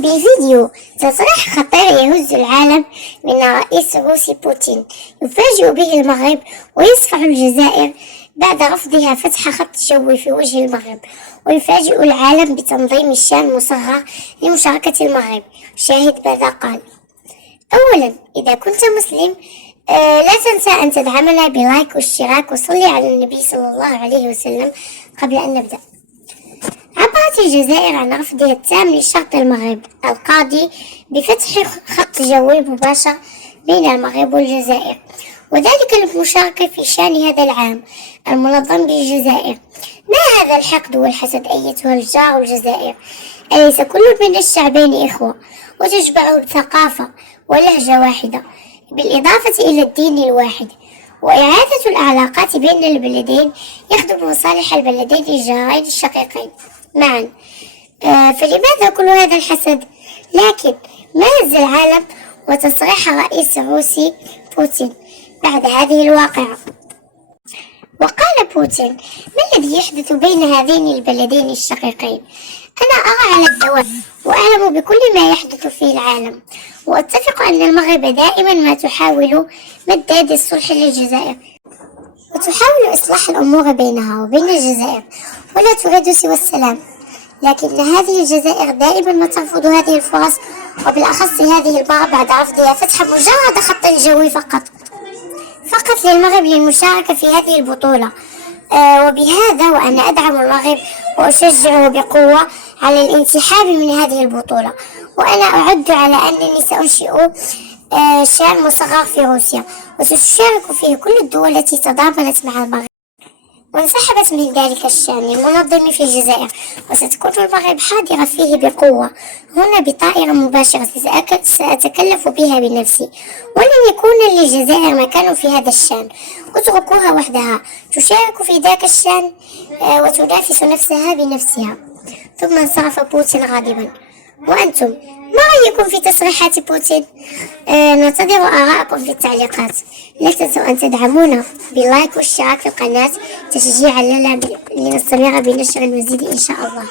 بفيديو تصريح خطير يهز العالم من الرئيس الروسي بوتين يفاجئ به المغرب ويصفع الجزائر بعد رفضها فتح خط جوي في وجه المغرب، ويفاجئ العالم بتنظيم الشان مصغر لمشاركة المغرب. شاهد ماذا قال. أولا، إذا كنت مسلم لا تنسى أن تدعمنا بلايك واشتراك وصلي على النبي صلى الله عليه وسلم. قبل أن نبدأ، عبرت الجزائر عن رفضها التام لشرط المغرب القاضي بفتح خط جوي مباشر بين المغرب والجزائر، وذلك للمشاركة في شان هذا العام المنظم بالجزائر. ما هذا الحقد والحسد أيتها الجار الجزائر؟ أليس كل من الشعبين إخوة وتجمعهم ثقافة ولهجة واحدة بالإضافة إلى الدين الواحد؟ وإعادة العلاقات بين البلدين يخدم مصالح البلدين الجارين الشقيقين معا. فلماذا كل هذا الحسد؟ لكن ما هز العالم وتصريح الرئيس الروسي بوتين بعد هذه الواقعة؟ وقال بوتين: ما الذي يحدث بين هذين البلدين الشقيقين؟ أنا أرى على الدوام وأعلم بكل ما يحدث في العالم، وأتفق أن المغرب دائما ما تحاول مد يد الصلح للجزائر وتحاول إصلاح الأمور بينها وبين الجزائر ولا تريد سوى السلام، لكن هذه الجزائر دائما ما ترفض هذه الفرص، وبالأخص هذه المرة بعد رفضها فتح مجرد خط جوي فقط للمغرب للمشاركة في هذه البطولة. وبهذا وأنا أدعم المغرب وأشجعه بقوة على الانسحاب من هذه البطولة، وأنا أعد على أنني سأنشئ شان مصغر في روسيا وستشارك فيه كل الدول التي تضامنت مع المغرب وانسحبت من ذلك الشان المنظم في الجزائر، وستكون المغرب حاضرة فيه بقوة هنا بطائرة مباشرة سأتكلف بها بنفسي، ولن يكون للجزائر مكان في هذا الشان. اتركوها وحدها تشارك في ذاك الشان وتنافس نفسها بنفسها. ثم انصرف بوتين غاضبا. وأنتم ما رأيكم في تصريحات بوتين؟ ننتظر آراءكم في التعليقات. لا تنسوا أن تدعمونا باللايك والاشتراك في القناة تشجيعا لنا لنستمر بنشر المزيد إن شاء الله.